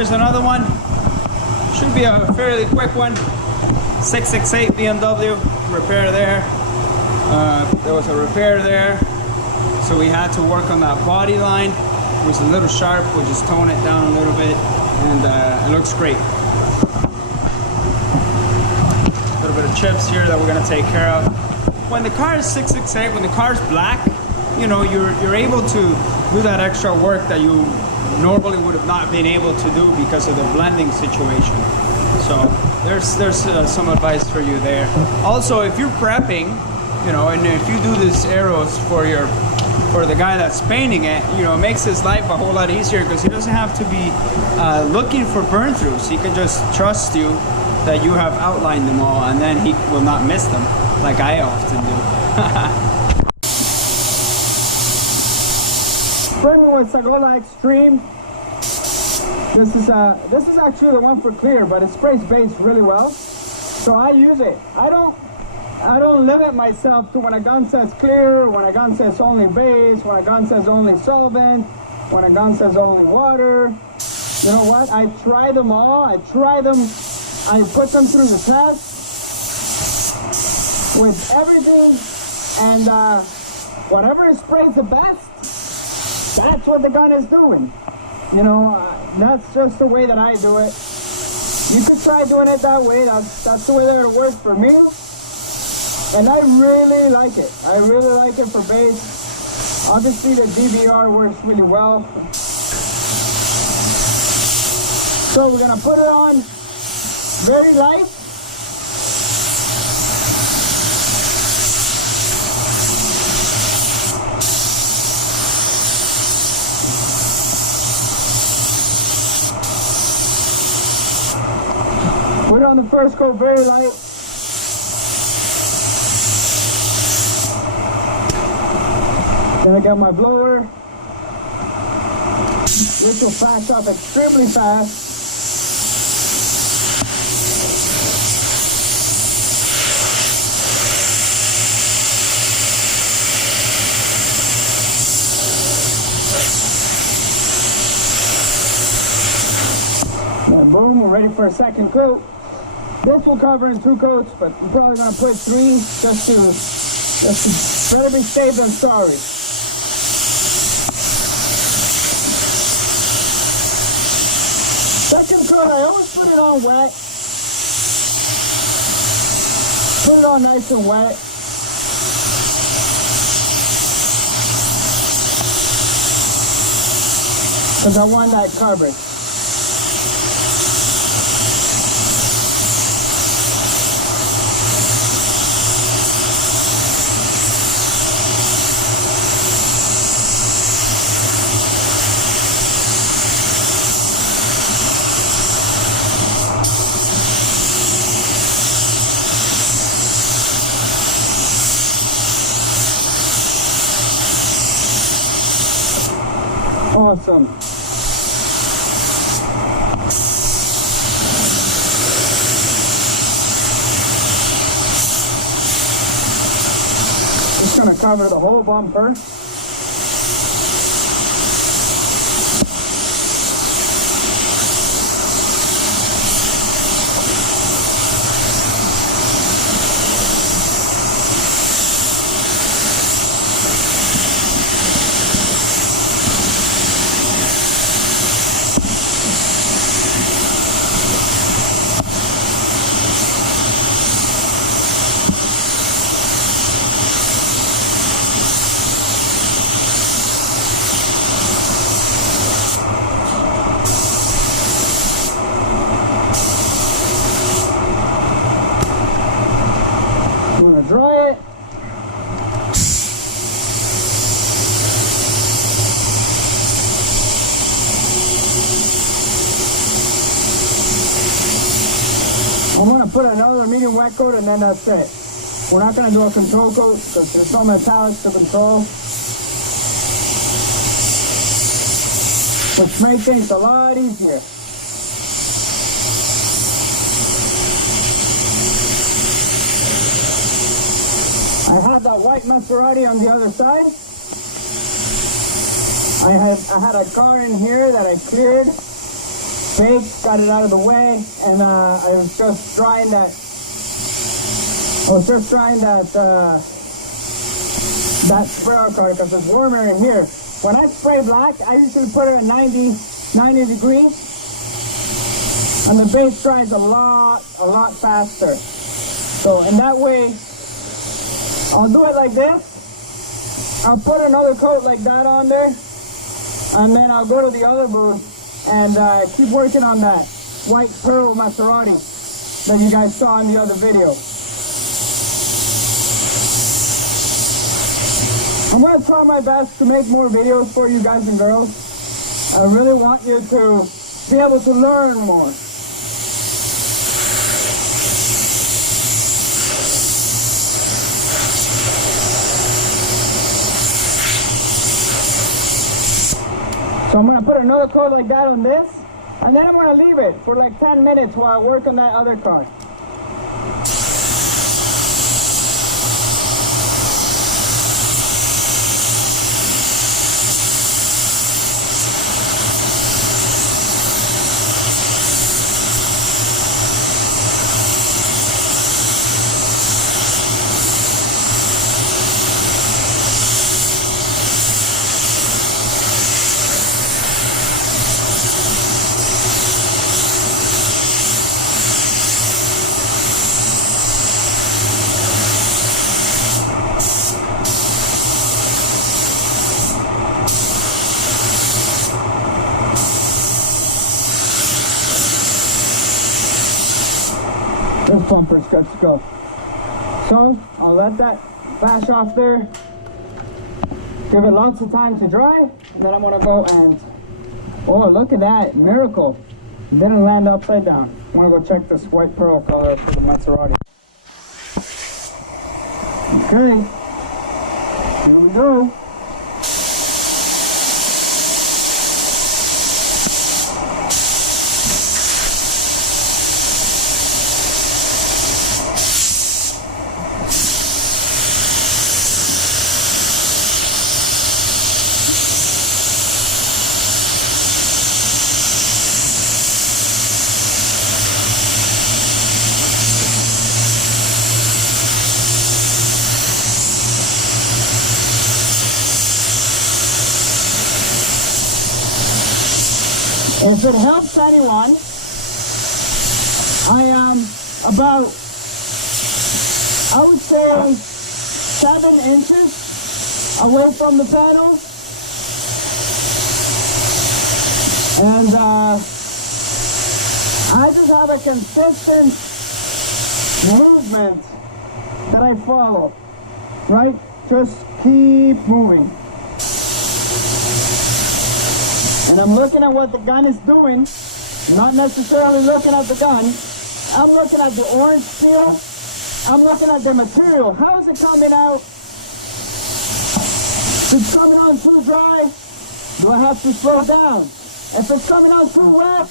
Here's another one. Should be a fairly quick one. 668 BMW repair there. There was a repair there, so we had to work on that body line. It was a little sharp. We'll just tone it down a little bit, and it looks great. A little bit of chips here that we're gonna take care of. When the car is 668, when the car is black, you know, you're able to do that extra work that you normally would have not been able to do because of the blending situation. So there's some advice for you there. Also, if you're prepping, you know, and if you do these arrows for the guy that's painting it, you know, it makes his life a whole lot easier because he doesn't have to be looking for burn throughs. He can just trust you that you have outlined them all, and then he will not miss them like I often do. Spraying with Sagola Extreme. This is actually the one for clear, but it sprays base really well, so I use it. I don't limit myself to when a gun says clear, when a gun says only base, when a gun says only solvent, when a gun says only water. You know what? I try them all. I put them through the test with everything, and whatever sprays the best, that's what the gun is doing. You know, that's just the way that I do it. You could try doing it that way. That's the way that it works for me. And I really like it. I really like it for base. Obviously the DBR works really well. So we're gonna put it on very light. Put it on the first coat very light. Then I got my blower, which will fast off extremely fast. Yeah, boom, we're ready for a second coat. This will cover in 2 coats, but we're probably gonna put 3 just to better be safe than sorry. Second coat, I always put it on wet. Put it on nice and wet. Because I want that covered. Awesome. Just gonna cover the whole bumper. Dry it. I'm going to put another medium wet coat and then that's it. We're not going to do a control coat because there's no metallics to control. Which makes things a lot easier. I had that white Maserati on the other side. I had a car in here that I cleared. bake, got it out of the way, and I was just drying that. That sprayer card because it's warmer in here. When I spray black, I usually put it at 90 degrees, and the base dries a lot faster. So in that way, I'll do it like this. I'll put another coat like that on there, and then I'll go to the other booth and keep working on that white pearl Maserati that you guys saw in the other video. I'm going to try my best to make more videos for you guys and girls. I really want you to be able to learn more. So I'm going to put another coat like that on this, and then I'm going to leave it for like 10 minutes while I work on that other car. This bumper's good to go. So I'll let that flash off there. Give it lots of time to dry, and then I'm gonna go and, oh, look at that, miracle. It didn't land upside down. I'm gonna go check this white pearl color for the Maserati. Okay, here we go. If it helps anyone, I am about, I would say, 7 inches away from the panel. And I just have a consistent movement that I follow, right? Just keep moving. And I'm looking at what the gun is doing, not necessarily looking at the gun. I'm looking at the orange peel. I'm looking at the material. How is it coming out? If it's coming on too dry, do I have to slow down? If it's coming on too wet,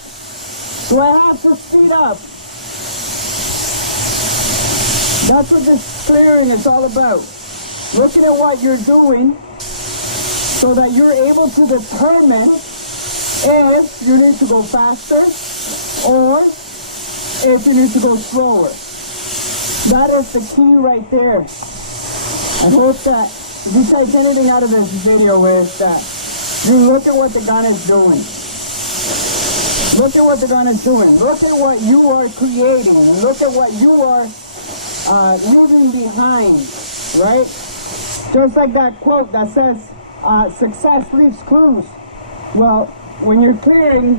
do I have to speed up? That's what this clearing is all about. Looking at what you're doing so that you're able to determine if you need to go faster or if you need to go slower. That is the key right there. I hope that if you take anything out of this video is that you look at what the gun is doing. Look at what the gun is doing. Look at what you are creating. Look at what you are leaving behind, right? Just like that quote that says, success leaves clues. Well, when you're clearing,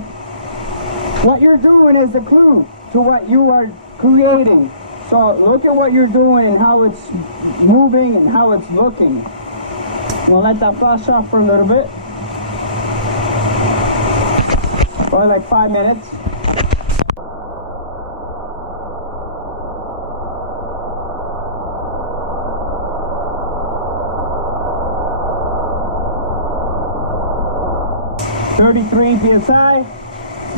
what you're doing is the clue to what you are creating. So look at what you're doing and how it's moving and how it's looking. We'll let that flash off for a little bit. Probably like 5 minutes. .33 psi.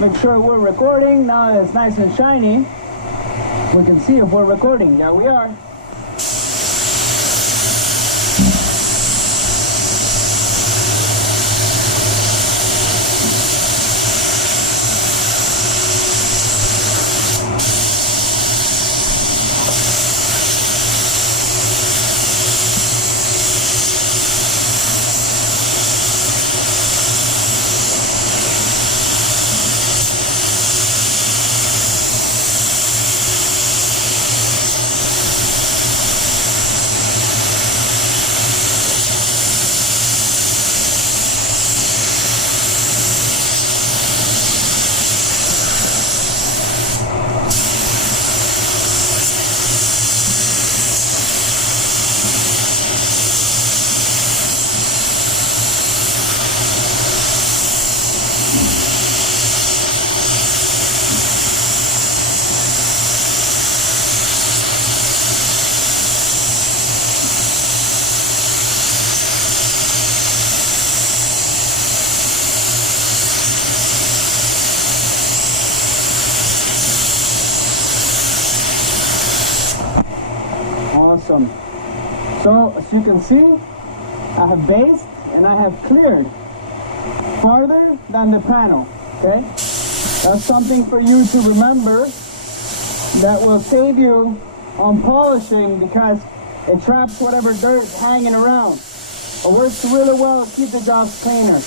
Make sure we're recording. Now that it's nice and shiny, we can see if we're recording. Yeah, we are. awesome. So as you can see, I have based and I have cleared farther than the panel. Okay, that's something for you to remember that will save you on polishing, because it traps whatever dirt hanging around. It works really well to keep the jobs cleaner.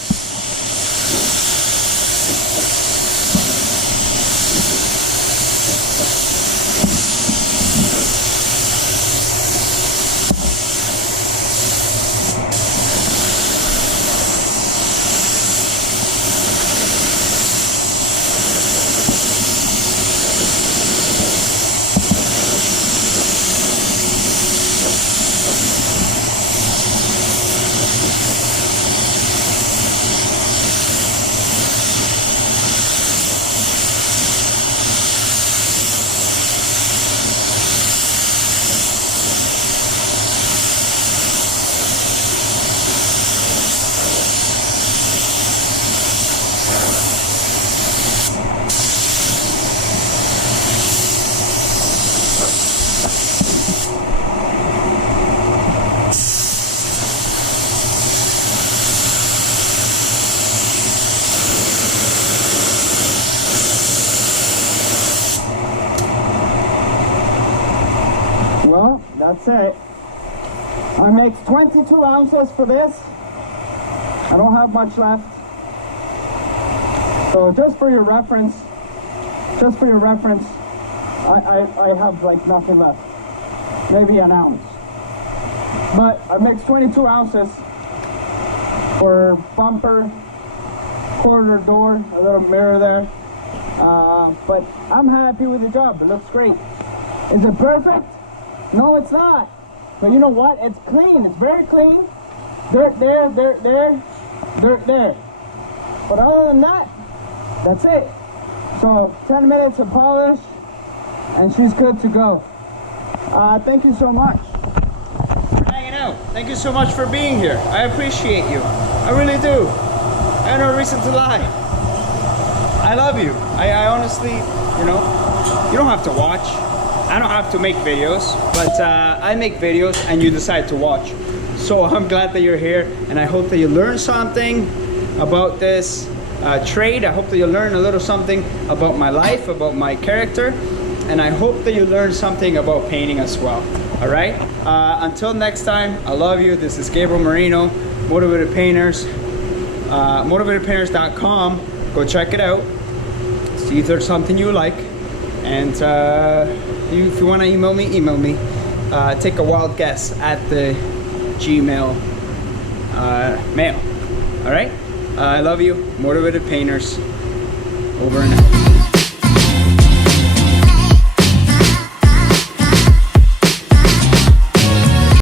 Well, that's it. I make 22 ounces for this. I don't have much left. So just for your reference, I have like nothing left. Maybe an ounce. But I mixed 22 ounces for bumper, quarter door, a little mirror there. But I'm happy with the job. It looks great. Is it perfect? No, it's not. But you know what? It's clean. It's very clean. Dirt there, dirt there, dirt there. But other than that, that's it. So 10 minutes of polish and she's good to go. Thank you so much For hanging out. Thank you so much for being here. I appreciate you. I really do. I have no reason to lie. I love you. I honestly, you don't have to watch. I don't have to make videos, but I make videos and you decide to watch. So I'm glad that you're here, and I hope that you learn something about this trade. I hope that you learn a little something about my life, about my character, and I hope that you learn something about painting as well. All right? Until next time, I love you. This is Gabriel Marino, Motivated Painters, motivatedpainters.com. Go check it out. See if there's something you like. And if you want to email me, email me. Take a wild guess at the Gmail mail. All right? I love you. Motivated Painters. Over and out.